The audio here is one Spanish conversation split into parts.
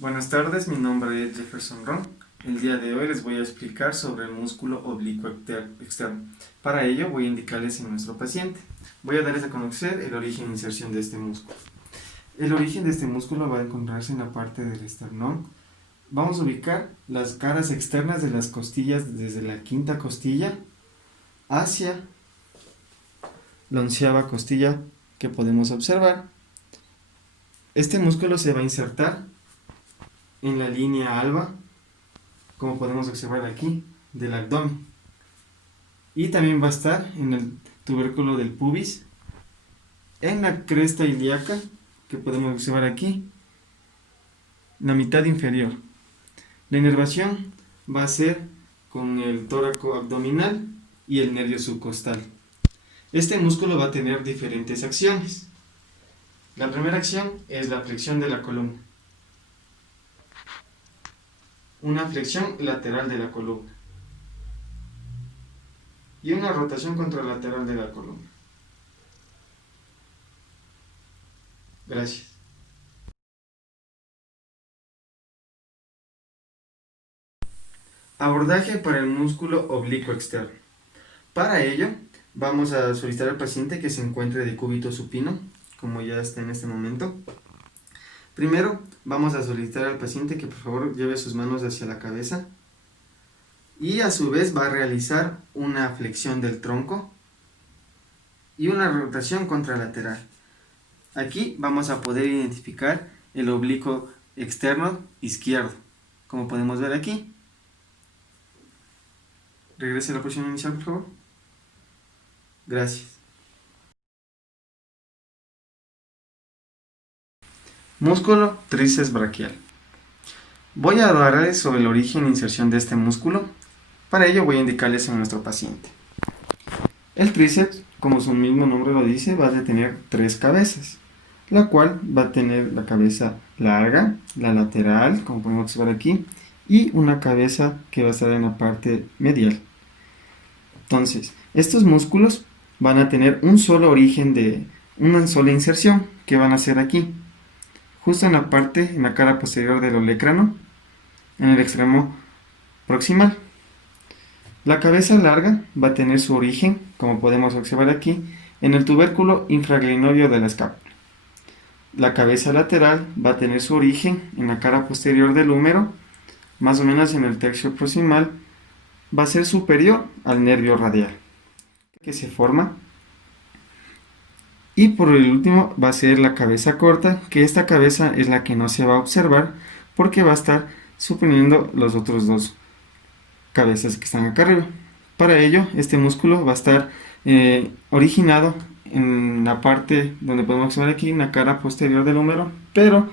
Buenas tardes, mi nombre es Jefferson Ron. El día de hoy les voy a explicar sobre el músculo oblicuo externo. Para ello voy a indicarles en nuestro paciente. Voy a darles a conocer el origen e inserción de este músculo. El origen de este músculo va a encontrarse en la parte del esternón. Vamos a ubicar las caras externas de las costillas desde la quinta costilla hacia la onceava costilla que podemos observar. Este músculo se va a insertar en la línea alba, como podemos observar aquí, del abdomen. Y también va a estar en el tubérculo del pubis, en la cresta ilíaca, que podemos observar aquí, la mitad inferior. La inervación va a ser con el tóraco abdominal y el nervio subcostal. Este músculo va a tener diferentes acciones. La primera acción es la flexión de la columna. Una flexión lateral de la columna. Y una rotación contralateral de la columna. Gracias. Abordaje para el músculo oblicuo externo. Para ello, vamos a solicitar al paciente que se encuentre de cúbito supino, como ya está en este momento. Primero, vamos a solicitar al paciente que por favor lleve sus manos hacia la cabeza y a su vez va a realizar una flexión del tronco y una rotación contralateral. Aquí vamos a poder identificar el oblicuo externo izquierdo, como podemos ver aquí. Regrese a la posición inicial, por favor. Gracias. Músculo tríceps braquial. Voy a hablarles sobre el origen e inserción de este músculo. Para ello voy a indicarles a nuestro paciente. El tríceps, como su mismo nombre lo dice, va a tener tres cabezas, la cual va a tener la cabeza larga, la lateral, como podemos observar aquí, y una cabeza que va a estar en la parte medial. Entonces, estos músculos van a tener un solo origen de una sola inserción que van a hacer aquí, justo en la parte, en la cara posterior del olecrano, en el extremo proximal. La cabeza larga va a tener su origen, como podemos observar aquí, en el tubérculo infraglenoideo de la escápula. La cabeza lateral va a tener su origen en la cara posterior del húmero, más o menos en el tercio proximal, va a ser superior al nervio radial, que se forma. Y por el último va a ser la cabeza corta, que esta cabeza es la que no se va a observar, porque va a estar suponiendo los otros dos cabezas que están acá arriba. Para ello, este músculo va a estar originado en la parte donde podemos observar aquí, en la cara posterior del húmero, pero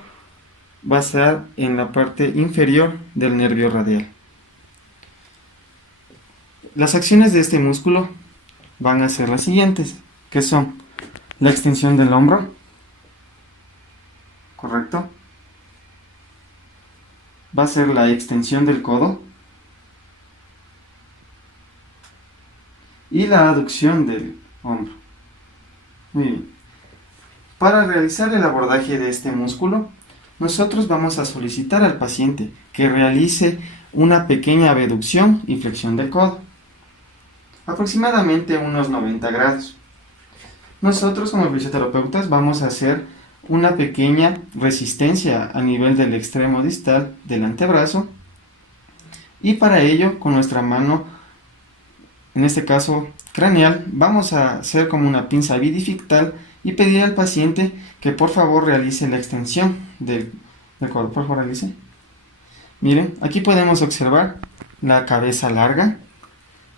va a estar en la parte inferior del nervio radial. Las acciones de este músculo van a ser las siguientes, que son la extensión del hombro, ¿correcto? Va a ser la extensión del codo y la aducción del hombro. Muy bien. Para realizar el abordaje de este músculo, nosotros vamos a solicitar al paciente que realice una pequeña abducción y flexión del codo, aproximadamente unos 90 grados. Nosotros como fisioterapeutas vamos a hacer una pequeña resistencia a nivel del extremo distal del antebrazo y para ello con nuestra mano, en este caso craneal, vamos a hacer como una pinza bifidal y pedir al paciente que por favor realice la extensión del codo. Por favor, realice. Miren, aquí podemos observar la cabeza larga,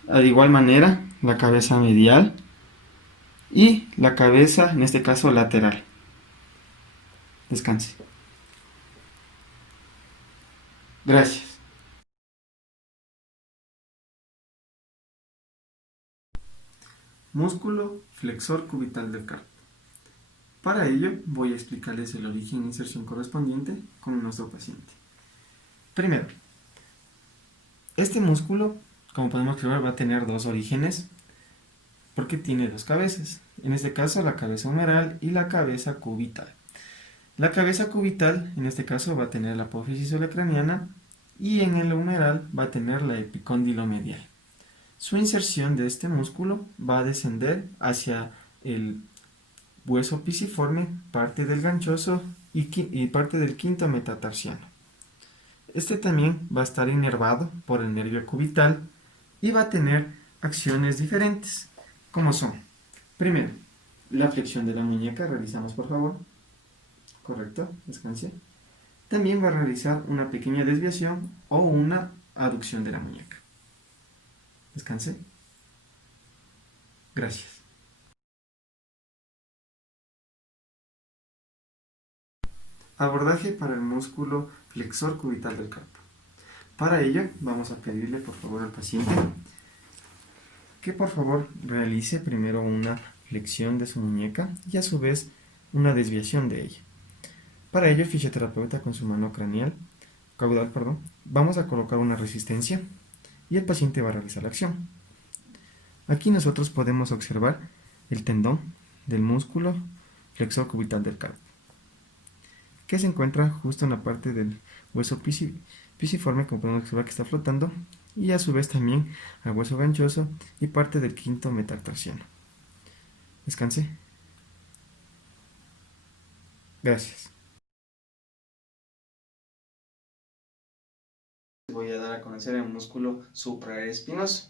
de igual manera la cabeza medial y la cabeza, en este caso, lateral. Descanse. Gracias. Músculo flexor cubital del carpo. Para ello voy a explicarles el origen e inserción correspondiente con nuestro paciente. Primero, este músculo, como podemos observar, va a tener dos orígenes porque tiene dos cabezas. En este caso, la cabeza humeral y la cabeza cubital. La cabeza cubital, en este caso, va a tener la apófisis olecraniana y en el humeral va a tener la epicóndilo medial. Su inserción de este músculo va a descender hacia el hueso pisiforme, parte del ganchoso y parte del quinto metatarsiano. Este también va a estar inervado por el nervio cubital y va a tener acciones diferentes, como son, primero, la flexión de la muñeca, realizamos por favor, correcto, descanse. También va a realizar una pequeña desviación o una aducción de la muñeca. Descanse. Gracias. Abordaje para el músculo flexor cubital del carpo. Para ello, vamos a pedirle por favor al paciente que por favor realice primero una flexión de su muñeca y a su vez una desviación de ella. Para ello, el fisioterapeuta con su mano caudal, vamos a colocar una resistencia y el paciente va a realizar la acción. Aquí nosotros podemos observar el tendón del músculo flexor cubital del carpo, que se encuentra justo en la parte del hueso pisiforme, como podemos observar que está flotando, y a su vez también al hueso ganchoso y parte del quinto metatarsiano. Descanse. Gracias. Voy a dar a conocer el músculo supraespinoso.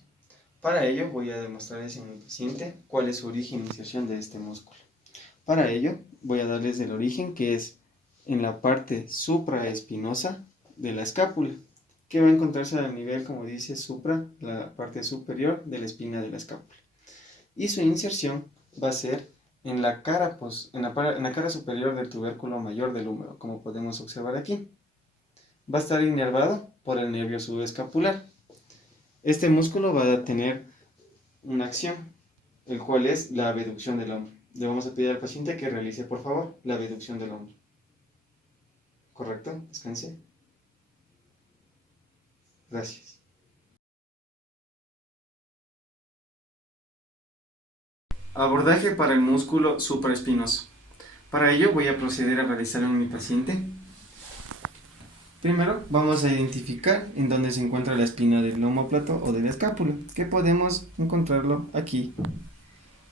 Para ello voy a demostrarles en el paciente cuál es su origen e inserción de este músculo. Para ello voy a darles el origen, que es en la parte supraespinosa de la escápula, que va a encontrarse al nivel, como dice, supra, la parte superior de la espina de la escápula. Y su inserción va a ser en la cara, en la cara superior del tubérculo mayor del húmero, como podemos observar aquí. Va a estar inervado por el nervio subescapular. Este músculo va a tener una acción, el cual es la abducción del hombro. Le vamos a pedir al paciente que realice, por favor, la abducción del hombro. ¿Correcto? Descanse. Gracias. Abordaje para el músculo supraespinoso. Para ello voy a proceder a realizar en mi paciente. Primero vamos a identificar en dónde se encuentra la espina del omóplato o de la escápula, que podemos encontrarlo aquí.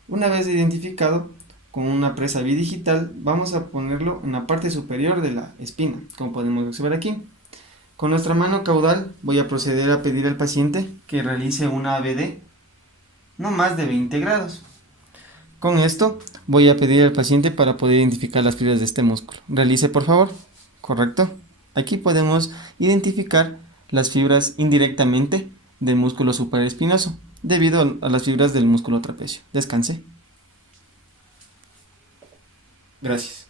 Una vez identificado, con una presa bidigital vamos a ponerlo en la parte superior de la espina, como podemos observar aquí. Con nuestra mano caudal voy a proceder a pedir al paciente que realice una ABD no más de 20 grados. Con esto voy a pedir al paciente para poder identificar las fibras de este músculo. Realice por favor. Correcto. Aquí podemos identificar las fibras indirectamente del músculo supraespinoso debido a las fibras del músculo trapecio. Descanse. Gracias.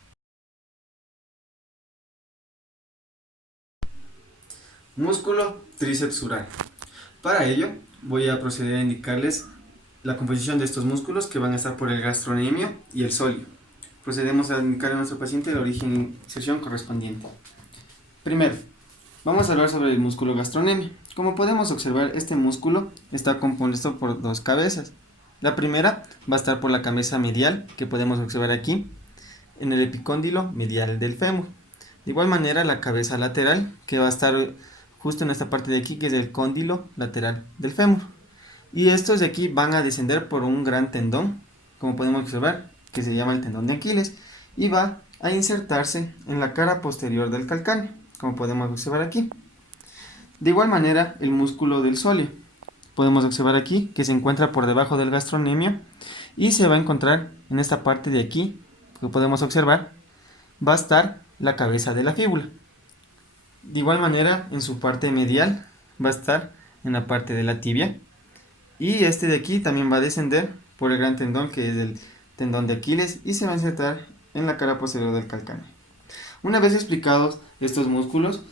Músculo tríceps sural. Para ello voy a proceder a indicarles la composición de estos músculos, que van a estar por el gastrocnemio y el sóleo. Procedemos a indicar a nuestro paciente el origen e inserción correspondiente. Primero, vamos a hablar sobre el músculo gastrocnemio. Como podemos observar, este músculo está compuesto por dos cabezas. La primera va a estar por la cabeza medial, que podemos observar aquí, en el epicóndilo medial del fémur. De igual manera, la cabeza lateral, que va a estar justo en esta parte de aquí, que es el cóndilo lateral del fémur. Y estos de aquí van a descender por un gran tendón, como podemos observar, que se llama el tendón de Aquiles, y va a insertarse en la cara posterior del calcáneo, como podemos observar aquí. De igual manera, el músculo del sóleo, podemos observar aquí que se encuentra por debajo del gastrocnemio y se va a encontrar en esta parte de aquí, que podemos observar, va a estar la cabeza de la fíbula. De igual manera, en su parte medial va a estar en la parte de la tibia, y este de aquí también va a descender por el gran tendón, que es el tendón de Aquiles, y se va a insertar en la cara posterior del calcáneo. Una vez explicados estos músculos,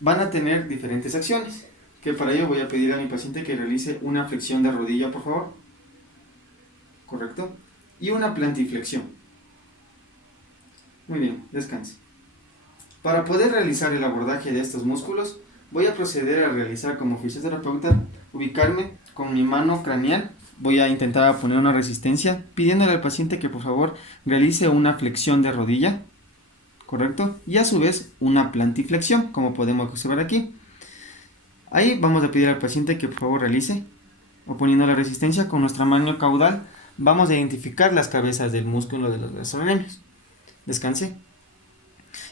van a tener diferentes acciones, que para ello voy a pedir a mi paciente que realice una flexión de rodilla, por favor. Correcto. Y una plantiflexión. Muy bien, descanse. Para poder realizar el abordaje de estos músculos, voy a proceder a realizar como fisioterapeuta, ubicarme con mi mano craneal. Voy a intentar poner una resistencia, pidiéndole al paciente que por favor realice una flexión de rodilla. ¿correcto? Y a su vez una plantiflexión, como podemos observar aquí. Ahí vamos a pedir al paciente que por favor realice, oponiendo la resistencia con nuestra mano caudal, vamos a identificar las cabezas del músculo de los gastrocnemios. Descanse.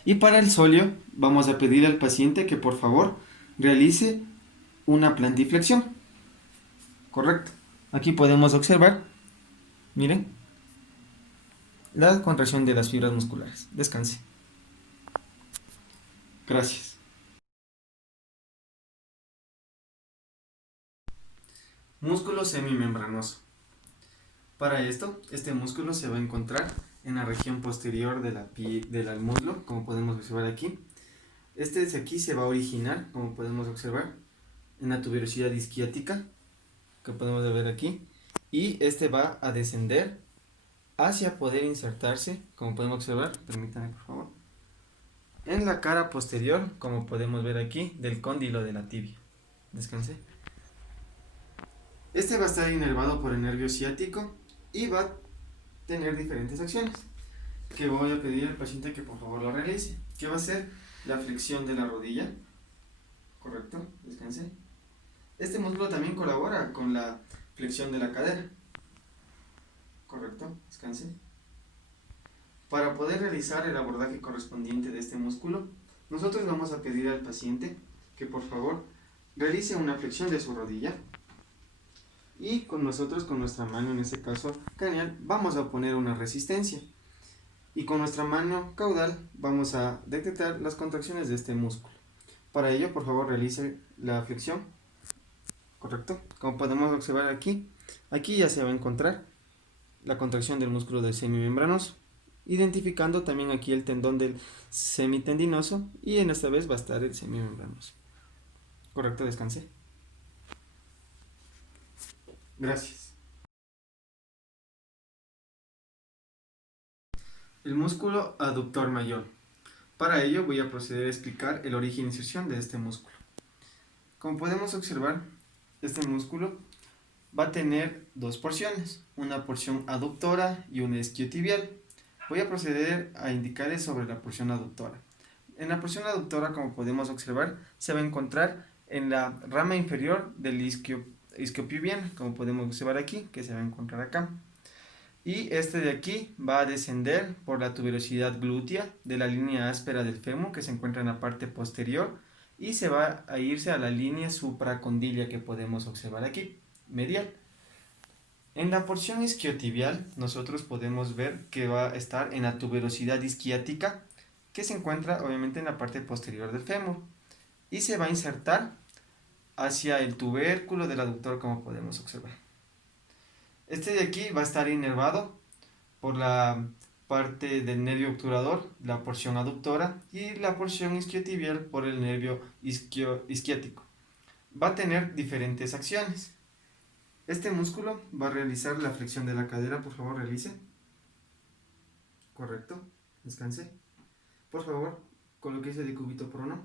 Y para el sóleo, vamos a pedir al paciente que por favor realice una plantiflexión. Correcto. Aquí podemos observar, miren, la contracción de las fibras musculares. Descanse. Gracias. Músculo semimembranoso. Para esto, este músculo se va a encontrar en la región posterior de del muslo, como podemos observar aquí. Este de aquí se va a originar, como podemos observar, en la tuberosidad isquiática, que podemos ver aquí, y este va a descender hacia poder insertarse, como podemos observar, permítanme por favor, en la cara posterior, como podemos ver aquí, del cóndilo de la tibia. Descanse. Este va a estar inervado por el nervio ciático y va a tener diferentes acciones que voy a pedir al paciente que por favor lo realice, que va a ser la flexión de la rodilla, correcto, descanse. Este músculo también colabora con la flexión de la cadera, correcto, descanse. Para poder realizar el abordaje correspondiente de este músculo, nosotros vamos a pedir al paciente que por favor realice una flexión de su rodilla y con nosotros, con nuestra mano, en este caso craneal, vamos a poner una resistencia. Y con nuestra mano caudal vamos a detectar las contracciones de este músculo. Para ello, por favor, realice la flexión. ¿Correcto? Como podemos observar aquí, aquí ya se va a encontrar la contracción del músculo del semimembranoso, identificando también aquí el tendón del semitendinoso y en esta vez va a estar el semimembranoso. ¿Correcto? Descanse. Gracias. El músculo aductor mayor. Para ello voy a proceder a explicar el origen e inserción de este músculo. Como podemos observar, este músculo va a tener dos porciones, una porción aductora y una isquiotibial. Voy a proceder a indicarles sobre la porción aductora. En la porción aductora, como podemos observar, se va a encontrar en la rama inferior del isquiopubiano, como podemos observar aquí, que se va a encontrar acá. Y este de aquí va a descender por la tuberosidad glútea de la línea áspera del fémur que se encuentra en la parte posterior y se va a irse a la línea supracondilia que podemos observar aquí, medial. En la porción isquiotibial nosotros podemos ver que va a estar en la tuberosidad isquiática que se encuentra obviamente en la parte posterior del fémur y se va a insertar hacia el tubérculo del aductor como podemos observar. Este de aquí va a estar inervado por la parte del nervio obturador, la porción aductora, y la porción isquiotibial por el nervio isquiático. Va a tener diferentes acciones. Este músculo va a realizar la flexión de la cadera, por favor realice. Correcto, descanse. Por favor, colóquese de cúbito prono.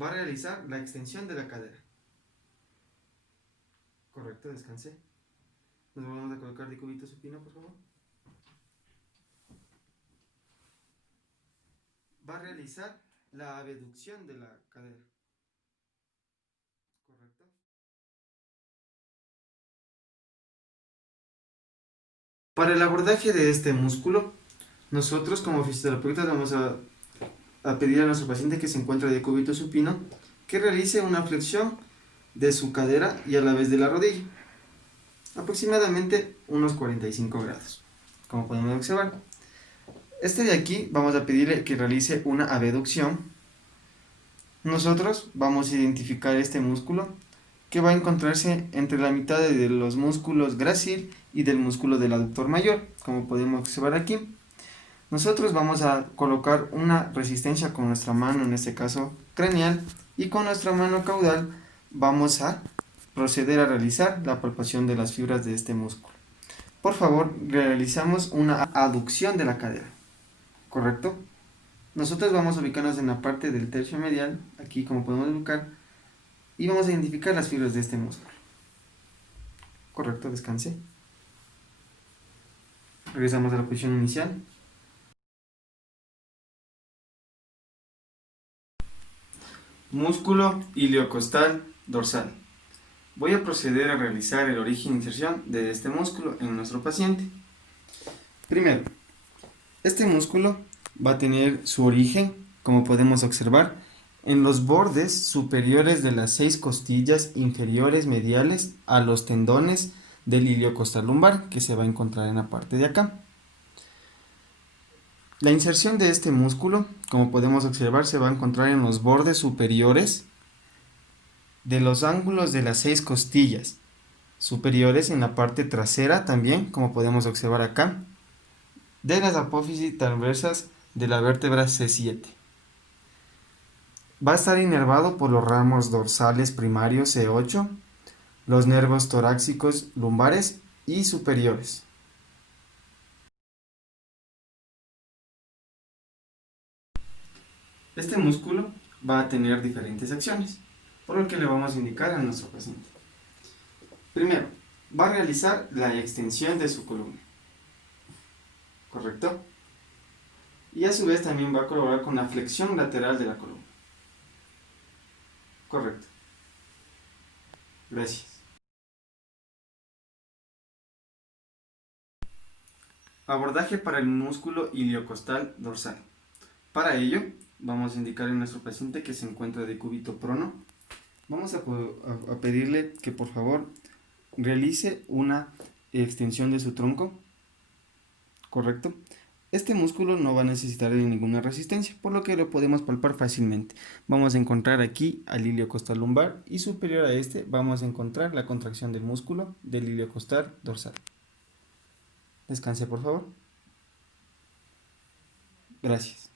Va a realizar la extensión de la cadera. Correcto, descanse. Nos vamos a colocar de cúbito supino, por favor. Va a realizar la abducción de la cadera. Correcto. Para el abordaje de este músculo, nosotros como fisioterapeutas vamos a pedir a nuestro paciente que se encuentra de cúbito supino que realice una flexión de su cadera y a la vez de la rodilla, aproximadamente unos 45 grados, como podemos observar. Este de aquí vamos a pedirle que realice una abducción. Nosotros vamos a identificar este músculo que va a encontrarse entre la mitad de los músculos grácil y del músculo del aductor mayor, como podemos observar aquí. Nosotros vamos a colocar una resistencia con nuestra mano, en este caso craneal, y con nuestra mano caudal vamos a proceder a realizar la palpación de las fibras de este músculo. Por favor, realizamos una aducción de la cadera, ¿correcto? Nosotros vamos a ubicarnos en la parte del tercio medial, aquí como podemos ubicar, y vamos a identificar las fibras de este músculo. Correcto, descanse. Regresamos a la posición inicial. Músculo iliocostal dorsal. Voy a proceder a realizar el origen e inserción de este músculo en nuestro paciente. Primero, este músculo va a tener su origen, como podemos observar, en los bordes superiores de las 6 costillas inferiores mediales a los tendones del iliocostal lumbar, que se va a encontrar en la parte de acá. La inserción de este músculo, como podemos observar, se va a encontrar en los bordes superiores de los ángulos de las 6 costillas superiores en la parte trasera también, como podemos observar acá, de las apófisis transversas de la vértebra C7. Va a estar inervado por los ramos dorsales primarios C8, los nervios torácicos lumbares y superiores. Este músculo va a tener diferentes acciones, por lo que le vamos a indicar a nuestro paciente. Primero, va a realizar la extensión de su columna, ¿correcto? Y a su vez también va a colaborar con la flexión lateral de la columna. Correcto. Gracias. Abordaje para el músculo iliocostal dorsal. Para ello, vamos a indicar a nuestro paciente que se encuentra de cúbito prono. Vamos a pedirle que por favor realice una extensión de su tronco. Correcto. Este músculo no va a necesitar de ninguna resistencia, por lo que lo podemos palpar fácilmente. Vamos a encontrar aquí al iliocostal lumbar y superior a este vamos a encontrar la contracción del músculo del iliocostal dorsal. Descanse por favor. Gracias.